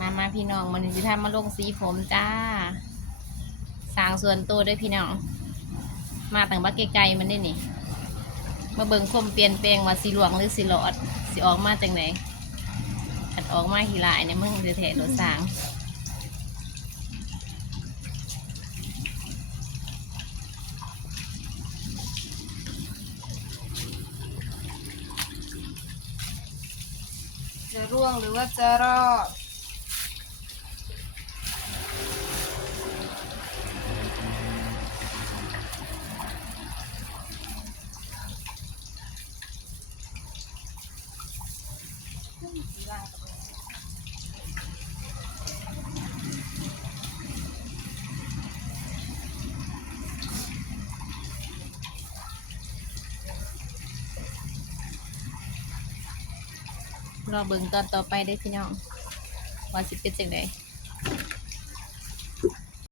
มาพี่น้องมันสิทำมาลงสีผมจ้าสร้างส่วนตัวด้วยพี่น้องมาต่างบักไกลๆมันได้นี่มาเบิ่งคมเปลี่ยนแปลงว่าสีหลวงหรือสีหลอดสีออกมาจากไหนอัดออกมากี่ลายเนี่ยมึงจะแถะรถสร้างจะร่วงหรือว่าจะรอดรอเบิ่งตอนต่อไปได้พี่น้องว่าสิเป็นจังได